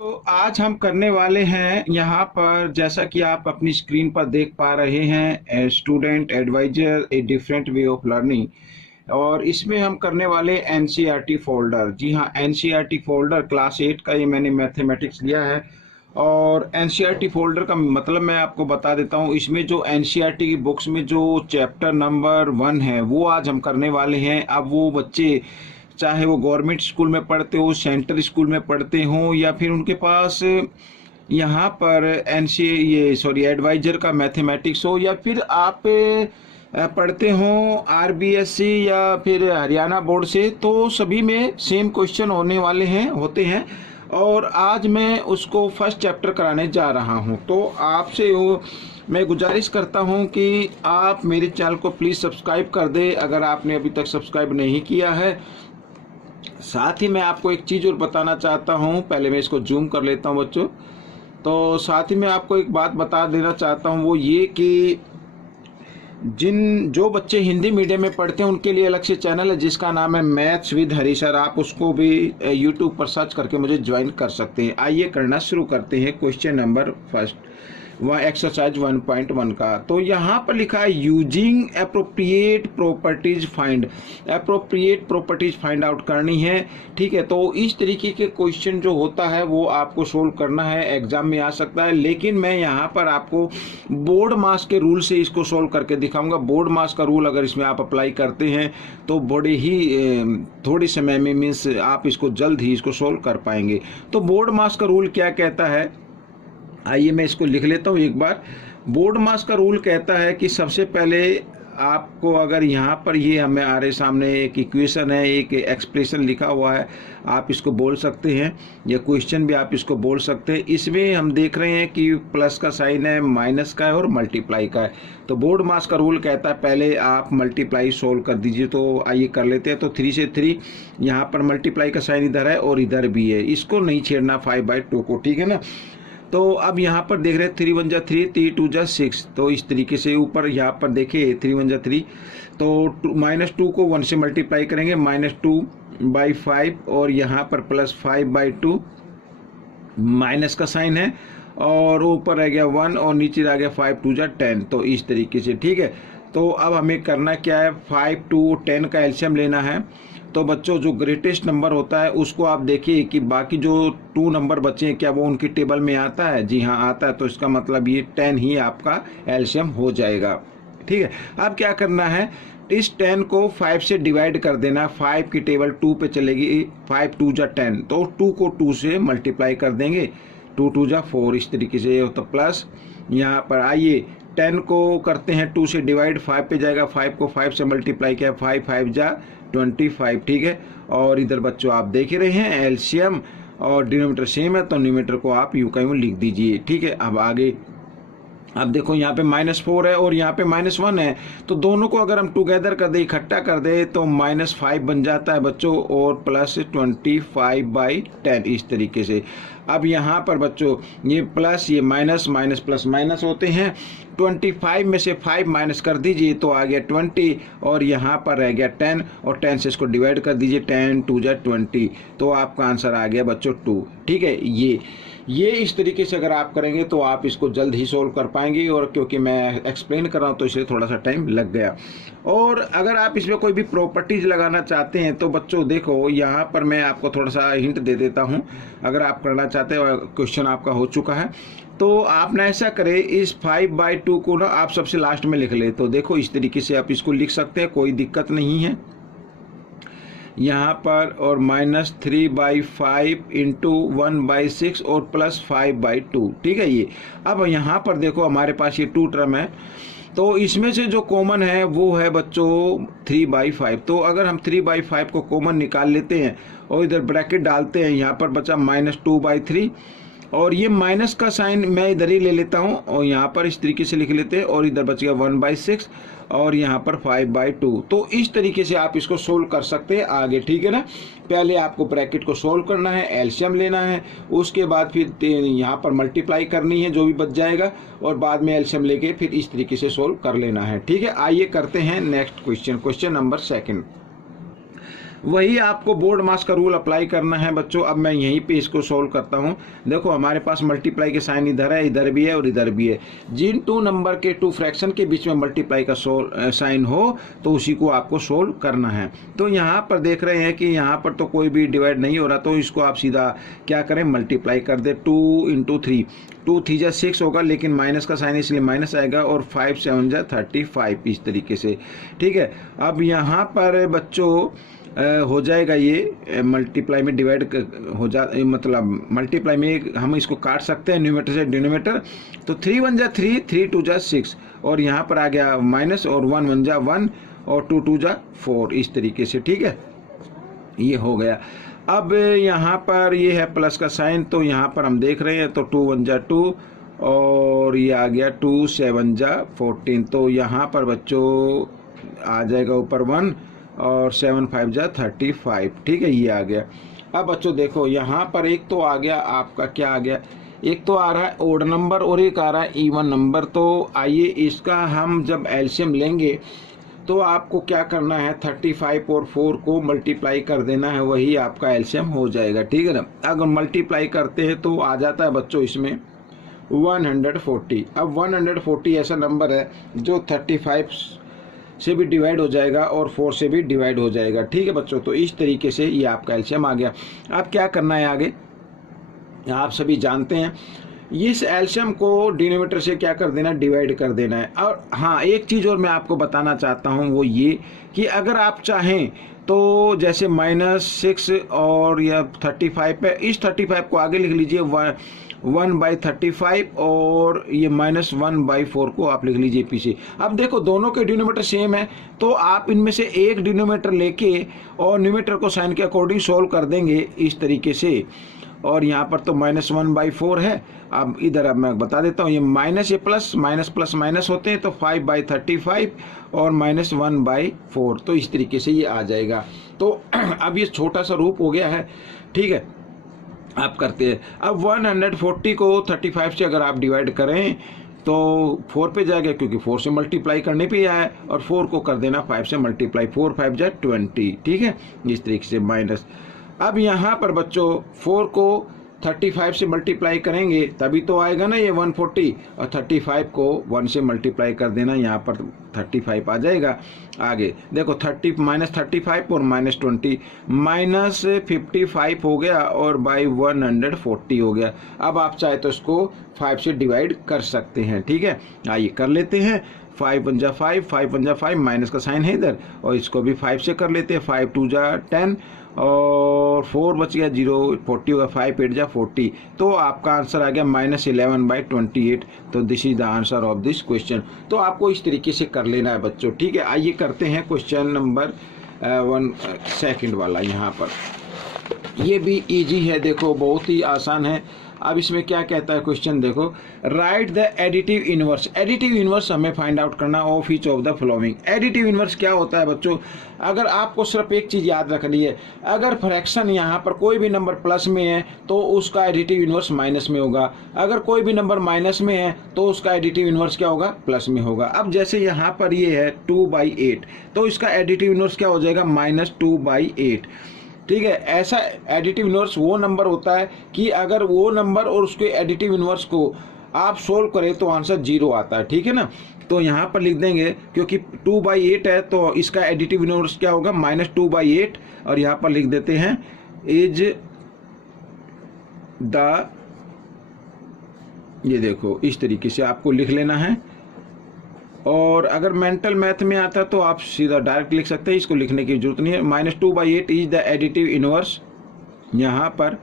तो आज हम करने वाले हैं यहाँ पर, जैसा कि आप अपनी स्क्रीन पर देख पा रहे हैं, student adviser a different way of learning. और इसमें हम करने वाले एनसीईआरटी फोल्डर। जी हाँ, एनसीईआरटी फोल्डर क्लास 8 का ये मैंने मैथमेटिक्स लिया है। और एनसीईआरटी फोल्डर का मतलब मैं आपको बता देता हूँ। इसमें जो एनसीईआरटी की बुक्स में जो चैप्टर नंबर 1 है वो आज हम करने वाले हैं। अब वो बच्चे चाहे वो गवर्नमेंट स्कूल में पढ़ते हो, सेंट्रल स्कूल में पढ़ते हो, या फिर उनके पास यहाँ पर एडवाइजर का मैथमेटिक्स हो, या फिर आप पढ़ते हो आरबीएससी या फिर हरियाणा बोर्ड से, तो सभी में सेम क्वेश्चन होते हैं। और आज मैं उसको फर्स्ट चैप्टर कराने जा रहा हूँ। तो आपसे मैं गुजारिश करता हूँ कि आप मेरे चैनल को प्लीज़ सब्सक्राइब कर दे अगर आपने अभी तक सब्सक्राइब नहीं किया है। साथ ही मैं आपको एक चीज़ और बताना चाहता हूँ। पहले मैं इसको जूम कर लेता हूँ बच्चों। तो साथ ही मैं आपको एक बात बता देना चाहता हूँ, वो ये कि जो बच्चे हिंदी मीडियम में पढ़ते हैं उनके लिए अलग से चैनल है जिसका नाम है मैथ्स विद हरी सर। आप उसको भी यूट्यूब पर सर्च करके मुझे ज्वाइन कर सकते हैं। आइए करना शुरू करते हैं क्वेश्चन नंबर फर्स्ट, वह एक्सरसाइज 1.1 का। तो यहाँ पर लिखा है using appropriate properties find. Appropriate properties find out करनी है, ठीक है। तो इस तरीके के क्वेश्चन जो होता है वो आपको सोल्व करना है, एग्जाम में आ सकता है। लेकिन मैं यहाँ पर आपको बोर्ड मास के रूल से इसको सोल्व करके दिखाऊंगा। बोर्ड मास का रूल अगर इसमें आप अप्लाई करते हैं तो बड़े ही थोड़ी समय में मीन्स आप इसको जल्द ही इसको सोल्व कर पाएंगे। तो बोर्ड मास का रूल क्या कहता है, आइए मैं इसको लिख लेता हूँ एक बार। बोर्ड मास का रूल कहता है कि सबसे पहले आपको, अगर यहाँ पर ये हमें आ रहे सामने एक इक्वेशन है, एक एक्सप्रेशन लिखा हुआ है, आप इसको बोल सकते हैं, या क्वेश्चन भी आप इसको बोल सकते हैं। इसमें हम देख रहे हैं कि प्लस का साइन है, माइनस का है और मल्टीप्लाई का है। तो बोर्ड मास का रूल कहता है पहले आप मल्टीप्लाई सोल्व कर दीजिए। तो आइए कर लेते हैं। तो 3 से 3, यहाँ पर मल्टीप्लाई का साइन इधर है और इधर भी है, इसको नहीं छेड़ना 5/2 को, ठीक है ना। तो अब यहाँ पर देख रहे हैं 3 1 जा 3, 3 2 जा 6। तो इस तरीके से ऊपर यहाँ पर देखिए 3 1 जा 3। तो -2 को 1 से मल्टीप्लाई करेंगे, -2/5, और यहाँ पर +5/2, माइनस का साइन है, और ऊपर रह गया 1 और नीचे रह गया 5 2 जा 10। तो इस तरीके से, ठीक है। तो अब हमें करना क्या है, 5 2 10 का एलसीएम लेना है। तो बच्चों जो ग्रेटेस्ट नंबर होता है उसको आप देखिए कि बाकी जो 2 नंबर बचे हैं क्या वो उनकी टेबल में आता है। जी हाँ आता है। तो इसका मतलब ये 10 ही आपका एलसीएम हो जाएगा, ठीक है। अब क्या करना है, इस 10 को 5 से डिवाइड कर देना। 5 की टेबल 2 पे चलेगी, 5 2 जा 10। तो 2 को 2 से मल्टीप्लाई कर देंगे, 2 2 जा 4, इस तरीके से। तो प्लस यहाँ पर आइए 10 को करते हैं 2 से डिवाइड, 5 पे जाएगा, 5 को 5 से मल्टीप्लाई किया, 5 5 जा 25, ठीक है। और इधर बच्चों आप देख ही रहे हैं एलसीएम और डिनोमिनेटर सेम है, तो न्यूमरेटर को आप यूं का यूं लिख दीजिए, ठीक है। अब आगे अब देखो यहाँ पे -4 है और यहाँ पे -1 है। तो दोनों को अगर हम टुगेदर कर दे, इकट्ठा कर दे, तो -5 बन जाता है बच्चों, और +25/10, इस तरीके से। अब यहाँ पर बच्चों ये प्लस, ये माइनस, माइनस प्लस माइनस होते हैं। 25 में से 5 माइनस कर दीजिए तो आ गया 20, और यहाँ पर रह गया 10, और 10 से इसको डिवाइड कर दीजिए, 10 2 जा 20। तो आपका आंसर आ गया बच्चों 2, ठीक है। ये इस तरीके से अगर आप करेंगे तो आप इसको जल्द ही सोल्व कर पाएंगे। और क्योंकि मैं एक्सप्लेन कर रहा हूँ तो इसलिए थोड़ा सा टाइम लग गया। और अगर आप इसमें कोई भी प्रॉपर्टीज लगाना चाहते हैं तो बच्चों देखो यहाँ पर मैं आपको थोड़ा सा हिंट दे देता हूँ। अगर आप करना चाहते हो, क्वेश्चन आपका हो चुका है, तो आप ना ऐसा करें, इस 5/2 को ना आप सबसे लास्ट में लिख ले। तो देखो इस तरीके से आप इसको लिख सकते हैं, कोई दिक्कत नहीं है यहाँ पर। और -3/5 इंटू 1/6 और +5/2, ठीक है। ये अब यहाँ पर देखो हमारे पास ये 2 टर्म है, तो इसमें से जो कॉमन है वो है बच्चों 3/5। तो अगर हम 3/5 को कॉमन निकाल लेते हैं और इधर ब्रैकेट डालते हैं, यहाँ पर बचा -2/3, और ये माइनस का साइन मैं इधर ही ले लेता हूँ और यहाँ पर इस तरीके से लिख लेते हैं, और इधर बच गया 1/6 और यहाँ पर 5/2। तो इस तरीके से आप इसको सोल्व कर सकते हैं आगे, ठीक है ना। पहले आपको ब्रैकेट को सोल्व करना है, एलसीएम लेना है, उसके बाद फिर यहाँ पर मल्टीप्लाई करनी है जो भी बच जाएगा, और बाद में एलसीएम लेके फिर इस तरीके से सोल्व कर लेना है, ठीक है। आइए करते हैं नेक्स्ट क्वेश्चन, क्वेश्चन नंबर 2। वही आपको बोर्ड मास का रूल अप्लाई करना है बच्चों। अब मैं यहीं पे इसको सोल्व करता हूँ। देखो हमारे पास मल्टीप्लाई के साइन इधर है, इधर भी है और इधर भी है। जिन टू नंबर के टू फ्रैक्शन के बीच में मल्टीप्लाई का साइन हो तो उसी को आपको सोल्व करना है। तो यहाँ पर देख रहे हैं कि यहाँ पर तो कोई भी डिवाइड नहीं हो रहा, तो इसको आप सीधा क्या करें, मल्टीप्लाई कर दे। 2 × 3, 2 3 जा 6 होगा, लेकिन माइनस का साइन इसलिए माइनस आएगा, और 5 7 जा 35 इस तरीके से। ठीक है, अब यहाँ पर बच्चों हो जाएगा ये मल्टीप्लाई में डिवाइड हो जा, मतलब मल्टीप्लाई में हम इसको काट सकते हैं न्यूमेटर से डिनोमिनेटर। तो 3 1 जा 3, 3 2 जा 6, और यहाँ पर आ गया माइनस, और 1 1 जा 1, और 2 2 जा 4 इस तरीके से। ठीक है, ये हो गया। अब यहाँ पर ये है प्लस का साइन, तो यहाँ पर हम देख रहे हैं तो 2 1 जा 2, और ये आ गया 2 7 जा 14। तो यहाँ पर बच्चों आ जाएगा ऊपर 1, और 7 5 जा 35। ठीक है, ये आ गया। अब बच्चों देखो यहाँ पर एक तो आ गया आपका, क्या आ गया, एक तो आ रहा है ओड नंबर और एक आ रहा है इवन नंबर। तो आइए इसका हम जब एलसीएम लेंगे तो आपको क्या करना है, 35 और 4 को मल्टीप्लाई कर देना है, वही आपका एलसीएम हो जाएगा। ठीक है ना। अगर मल्टीप्लाई करते हैं तो आ जाता है बच्चों इसमें 140। अब 140 ऐसा नंबर है जो 35 से भी डिवाइड हो जाएगा और 4 से भी डिवाइड हो जाएगा। ठीक है बच्चों, तो इस तरीके से ये आपका एलसीएम आ गया। अब क्या करना है आगे, आप सभी जानते हैं, इस एलसीएम को डिनोमिनेटर से क्या कर देना, डिवाइड कर देना है। और हाँ, एक चीज़ और मैं आपको बताना चाहता हूँ, वो ये कि अगर आप चाहें तो जैसे -6 और या 35 है, इस 35 को आगे लिख लीजिए 1/35, और ये -1/4 को आप लिख लीजिए पीछे। अब देखो दोनों के डिनोमिनेटर सेम है, तो आप इनमें से एक डिनोमिनेटर लेके और न्यूमेरेटर को साइन के अकॉर्डिंग सोल्व कर देंगे इस तरीके से। और यहाँ पर तो -1/4 है। अब इधर अब मैं बता देता हूँ, ये माइनस, ये प्लस, माइनस प्लस माइनस होते हैं, तो 5/35 और -1/4, तो इस तरीके से ये आ जाएगा। तो अब ये छोटा सा रूप हो गया है। ठीक है, आप करते हैं। अब 140 को 35 से अगर आप डिवाइड करें तो 4 पे जाएगा, क्योंकि 4 से मल्टीप्लाई करने पे आया है, और 4 को कर देना 5 से मल्टीप्लाई, 4 5 जा 20। ठीक है, इस तरीके से माइनस। अब यहाँ पर बच्चों 4 को 35 से मल्टीप्लाई करेंगे तभी तो आएगा ना ये 140, और 35 को 1 से मल्टीप्लाई कर देना, यहाँ पर 35 आ जाएगा। आगे देखो 30 -35 और -20, -55 हो गया, और बाई 140 हो गया। अब आप चाहे तो इसको 5 से डिवाइड कर सकते हैं। ठीक है, आइए कर लेते हैं। 5 1 जा 5, 5 1 जा 5, माइनस का साइन है इधर, और इसको भी 5 से कर लेते हैं। 5 2 जा 10, और 4 बच गया 0, 40 होगा, 5 8 जा 40। तो आपका आंसर आ गया -11/28। तो this is the answer of this question. तो आपको इस तरीके से कर लेना है बच्चों। ठीक है, आइए करते हैं क्वेश्चन नंबर 1 सेकंड वाला। यहाँ पर ये भी इजी है, देखो बहुत ही आसान है। अब इसमें क्या कहता है क्वेश्चन, देखो, right the additive inverse. Additive inverse हमें फाइंड आउट करना of each of the following. Additive inverse क्या होता है बच्चों, अगर आपको सिर्फ एक चीज़ याद रखनी है, अगर फ्रैक्शन यहाँ पर कोई भी नंबर प्लस में है तो उसका एडिटिव इनवर्स माइनस में होगा, अगर कोई भी नंबर माइनस में है तो उसका एडिटिव इनवर्स क्या होगा, प्लस में होगा। अब जैसे यहाँ पर ये है 2/8, तो इसका एडिटिव इनवर्स क्या हो जाएगा, -2/8। ठीक है, ऐसा एडिटिव इनवर्स वो नंबर होता है कि अगर वो नंबर और उसके एडिटिव इनवर्स को आप सोल्व करें तो आंसर 0 आता है। ठीक है ना, तो यहाँ पर लिख देंगे, क्योंकि 2/8 है तो इसका एडिटिव इनवर्स क्या होगा, -2/8, और यहाँ पर लिख देते हैं इज द, ये देखो इस तरीके से आपको लिख लेना है। और अगर मेंटल मैथ में आता है तो आप सीधा डायरेक्ट लिख सकते हैं, इसको लिखने की जरूरत नहीं है। -2/8 इज द एडिटिव इनवर्स, यहाँ पर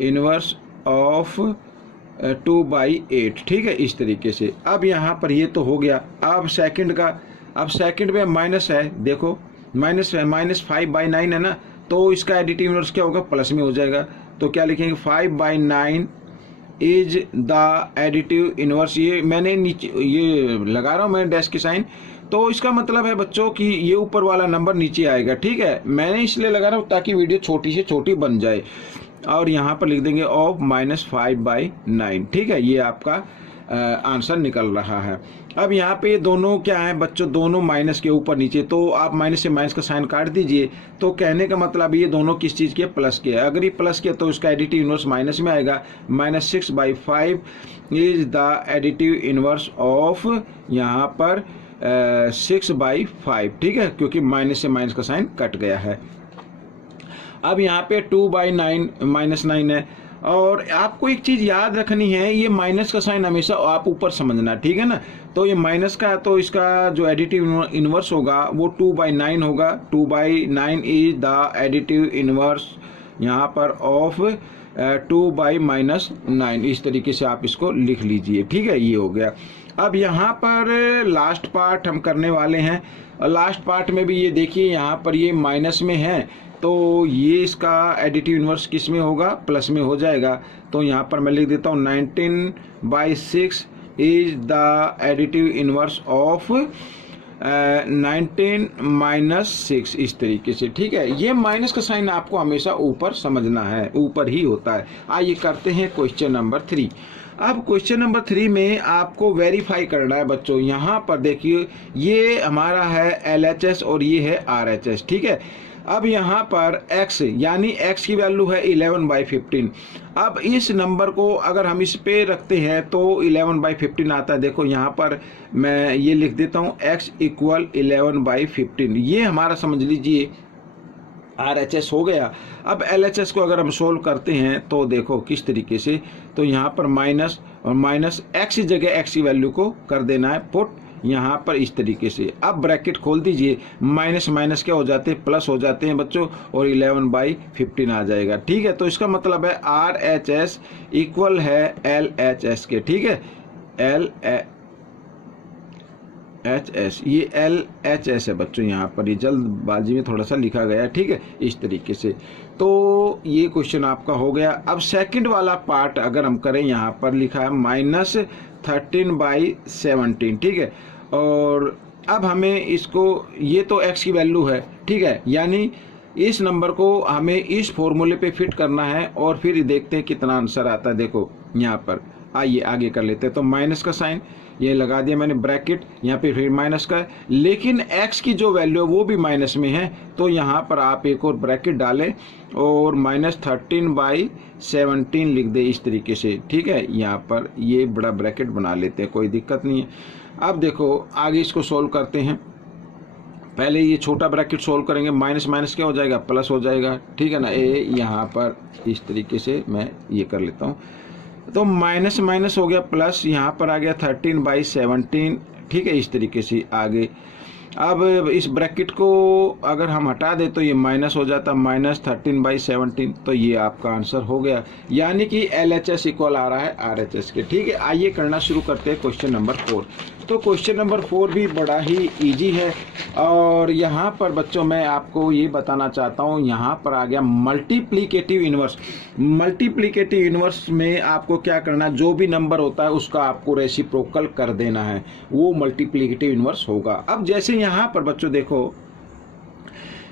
इनवर्स ऑफ 2/8। ठीक है, इस तरीके से। अब यहाँ पर ये तो हो गया। अब सेकंड का, अब सेकंड में माइनस है, देखो माइनस है, -5/9 है ना, तो इसका एडिटिव इनवर्स क्या होगा, प्लस में हो जाएगा। तो क्या लिखेंगे, 5/9 इज द एडिटिव इनवर्स। ये मैंने नीचे ये लगा रहा हूँ मैं डैश की साइन, तो इसका मतलब है बच्चों कि ये ऊपर वाला नंबर नीचे आएगा। ठीक है, मैंने इसलिए लगा रहा हूँ ताकि वीडियो छोटी से छोटी बन जाए। और यहाँ पर लिख देंगे ऑफ -5/9। ठीक है, ये आपका आंसर निकल रहा है। अब यहाँ पे दोनों क्या है बच्चों, दोनों माइनस के ऊपर नीचे, तो आप माइनस से माइनस का साइन काट दीजिए। तो कहने का मतलब ये दोनों किस चीज़ के, प्लस के। अगर ये प्लस के तो इसका एडिटिव इनवर्स माइनस में आएगा। -6/5 is the additive inverse of यहाँ पर 6/5, ठीक है, क्योंकि माइनस से माइनस का साइन कट गया है। अब यहाँ पे 2/9 -9 है। और आपको एक चीज़ याद रखनी है, ये माइनस का साइन हमेशा आप ऊपर समझना, ठीक है ना। तो ये माइनस का है तो इसका जो एडिटिव इनवर्स होगा वो 2/9 होगा। 2/9 इज द एडिटिव इनवर्स यहाँ पर ऑफ 2/-9। इस तरीके से आप इसको लिख लीजिए, ठीक है, ये हो गया। अब यहाँ पर लास्ट पार्ट हम करने वाले हैं, और लास्ट पार्ट में भी ये देखिए यहाँ पर ये माइनस में है, तो ये इसका एडिटिव इनवर्स किस में होगा, प्लस में हो जाएगा। तो यहाँ पर मैं लिख देता हूँ 19/6 is the additive inverse of 19 - 6, इस तरीके से, ठीक है। ये माइनस का साइन आपको हमेशा ऊपर समझना है, ऊपर ही होता है। आइए करते हैं क्वेश्चन नंबर 3। अब क्वेश्चन नंबर 3 में आपको वेरीफाई करना है बच्चों। यहाँ पर देखिए ये हमारा है LHS और ये है RHS, ठीक है। अब यहाँ पर x यानी x की वैल्यू है 11/15। अब इस नंबर को अगर हम इस पे रखते हैं तो 11/15 आता है। देखो यहाँ पर मैं ये लिख देता हूँ x = 11/15। ये हमारा समझ लीजिए RHS हो गया। अब LHS को अगर हम सोल्व करते हैं तो देखो किस तरीके से, तो यहाँ पर माइनस और माइनस x की जगह x की वैल्यू को कर देना है पुट यहाँ पर इस तरीके से। अब ब्रैकेट खोल दीजिए, माइनस माइनस क्या हो जाते हैं, प्लस हो जाते हैं बच्चों, और 11/15 आ जाएगा, ठीक है। तो इसका मतलब है RHS इक्वल है LHS के, ठीक है, LHS, ये LHS है बच्चों। यहाँ पर ये जल्दबाजी में थोड़ा सा लिखा गया है, ठीक है, इस तरीके से। तो ये क्वेश्चन आपका हो गया। अब सेकंड वाला पार्ट अगर हम करें, यहाँ पर लिखा है -13/17, ठीक है। और अब हमें इसको, ये तो x की वैल्यू है, ठीक है, यानी इस नंबर को हमें इस फॉर्मूले पे फिट करना है और फिर देखते हैं कितना आंसर आता है। देखो यहाँ पर, आइए आगे कर लेते हैं। तो माइनस का साइन ये लगा दिया मैंने, ब्रैकेट यहाँ पे फिर माइनस का, लेकिन x की जो वैल्यू है वो भी माइनस में है, तो यहाँ पर आप एक और ब्रैकेट डालें और -13/17 लिख दे इस तरीके से, ठीक है। यहाँ पर ये बड़ा ब्रैकेट बना लेते हैं, कोई दिक्कत नहीं है। अब देखो आगे इसको सोल्व करते हैं। पहले ये छोटा ब्रैकेट सोल्व करेंगे, माइनस माइनस क्या हो जाएगा, प्लस हो जाएगा, ठीक है ना। यहाँ पर इस तरीके से मैं ये कर लेता हूँ, तो माइनस माइनस हो गया प्लस, यहाँ पर आ गया 13/17, ठीक है, इस तरीके से आगे। अब इस ब्रैकेट को अगर हम हटा दें तो ये माइनस हो जाता, -13/17, तो ये आपका आंसर हो गया, यानी कि LHS इक्वल आ रहा है RHS के, ठीक है। आइए करना शुरू करते हैं क्वेश्चन नंबर 4। तो क्वेश्चन नंबर 4 भी बड़ा ही इजी है, और यहाँ पर बच्चों मैं आपको ये बताना चाहता हूँ, यहाँ पर आ गया मल्टीप्लिकेटिव इनवर्स। मल्टीप्लिकेटिव इनवर्स में आपको क्या करना, जो भी नंबर होता है उसका आपको रेसिप्रोकल कर देना है, वो मल्टीप्लिकेटिव इनवर्स होगा। अब जैसे यहाँ पर बच्चों देखो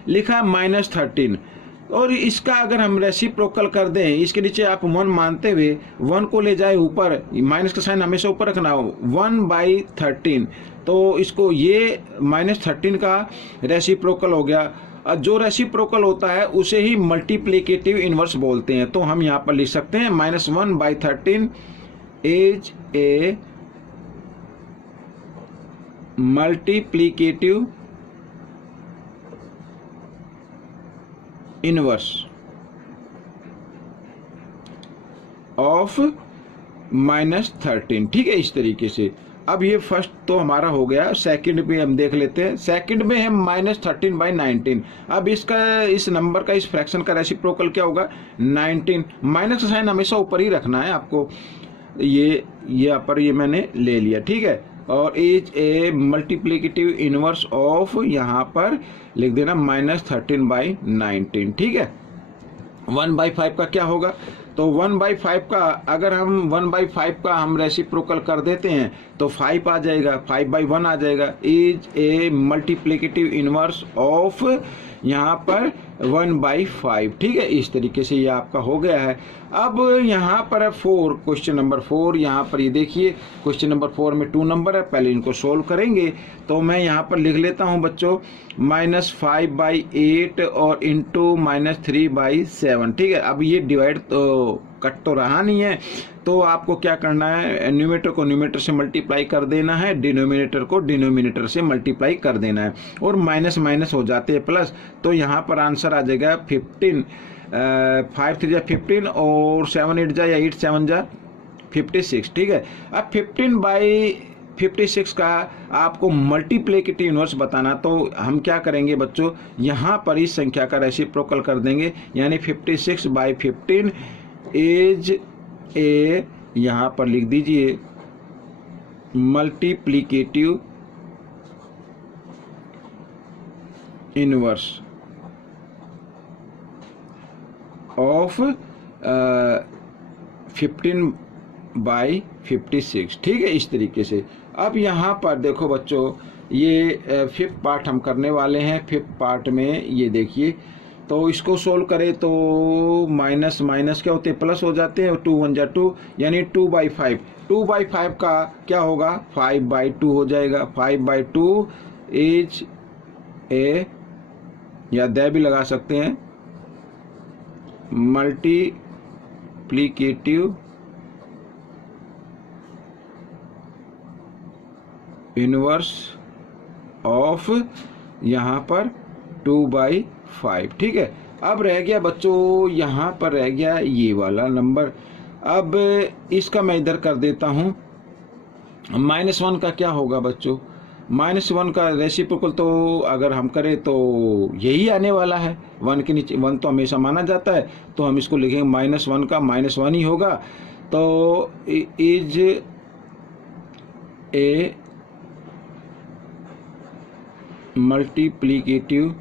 लिखा -13, और इसका अगर हम रेसिप्रोकल कर दें, इसके नीचे आप 1 मानते हुए 1 को ले जाए ऊपर, माइनस का साइन हमेशा ऊपर रखना हो, 1/13, तो इसको ये -13 का रेसिप्रोकल हो गया। जो रेसिप्रोकल होता है उसे ही मल्टीप्लिकेटिव इनवर्स बोलते हैं। तो हम यहाँ पर लिख सकते हैं -1/13 is a multiplicative inverse of -13, ठीक है, इस तरीके से। अब ये फर्स्ट तो हमारा हो गया, सेकंड में हम देख लेते हैं। सेकंड में है -13/19। अब इसका, इस नंबर का, इस फ्रैक्शन का रेसिप्रोकल क्या होगा, 19। माइनस का साइन हमेशा ऊपर ही रखना है आपको, ये यहाँ पर ये मैंने ले लिया, ठीक है। और is a multiplicative inverse of, यहाँ पर लिख देना -13/19, ठीक है। 1/5 का क्या होगा, तो 1/5 का अगर हम 1/5 का हम रेसिप्रोकल कर देते हैं तो 5 आ जाएगा, 5/1 आ जाएगा। Is a multiplicative inverse of यहाँ पर 1/5, ठीक है। इस तरीके से ये आपका हो गया है। अब यहाँ पर है 4, क्वेश्चन नंबर 4। यहाँ पर ये देखिए क्वेश्चन नंबर 4 में 2 नंबर है, पहले इनको सोल्व करेंगे। तो मैं यहाँ पर लिख लेता हूँ बच्चों -5/8 और इंटू -3/7, ठीक है। अब ये डिवाइड तो कट तो रहा नहीं है, तो आपको क्या करना है, न्यूमरेटर को न्यूमरेटर से मल्टीप्लाई कर देना है, डिनोमिनेटर को डिनोमिनेटर से मल्टीप्लाई कर देना है, और माइनस माइनस हो जाते हैं प्लस। तो यहाँ पर आंसर आ जाएगा 15, 5 3 जा 15 और 7 8 जा या 8 7 जा 56, ठीक है। अब 15/56 का आपको मल्टीप्लिकेटिव इनवर्स बताना, तो हम क्या करेंगे बच्चों, यहाँ पर इस संख्या का रेसिप्रोकल कर देंगे, यानी 56/15 इज ए, यहाँ पर लिख दीजिए मल्टीप्लिकेटिव इनवर्स ऑफ 15/56, ठीक है। इस तरीके से अब यहाँ पर देखो बच्चों, ये 5th पार्ट हम करने वाले हैं। 5th पार्ट में ये देखिए, तो इसको सोल्व करें तो माइनस माइनस क्या होते हैं, प्लस हो जाते हैं, 2 1 जा 2, यानी 2/5। 2/5 का क्या होगा, 5/2 हो जाएगा। 5/2 इज ए, या दे भी लगा सकते हैं, मल्टीप्लिकेटिव इनवर्स ऑफ यहाँ पर 2/5, ठीक है। अब रह गया बच्चों, यहाँ पर रह गया ये वाला नंबर। अब इसका मैं इधर कर देता हूँ। -1 का क्या होगा बच्चों, -1 का रेसिप्रोकल तो अगर हम करें तो यही आने वाला है, 1 के नीचे 1 तो हमेशा माना जाता है, तो हम इसको लिखेंगे -1 का -1 ही होगा। तो is a multiplicative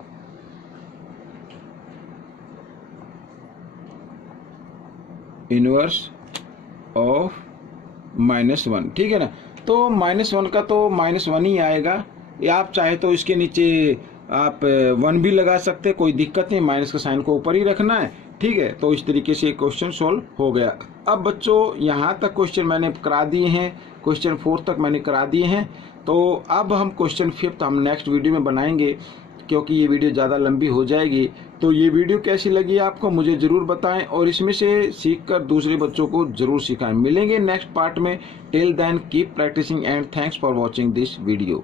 inverse of -1, ठीक है ना। तो -1 का तो -1 ही आएगा, या आप चाहे तो इसके नीचे आप 1 भी लगा सकते, कोई दिक्कत नहीं, माइनस का साइन को ऊपर ही रखना है, ठीक है। तो इस तरीके से क्वेश्चन सोल्व हो गया। अब बच्चों यहाँ तक क्वेश्चन मैंने करा दिए हैं, क्वेश्चन 4 तक मैंने करा दिए हैं। तो अब हम क्वेश्चन 5 हम नेक्स्ट वीडियो में बनाएंगे, क्योंकि ये वीडियो ज़्यादा लंबी हो जाएगी। तो ये वीडियो कैसी लगी आपको मुझे ज़रूर बताएं, और इसमें से सीखकर दूसरे बच्चों को ज़रूर सिखाएं। मिलेंगे नेक्स्ट पार्ट में। Till then keep practising and thanks for watching this video.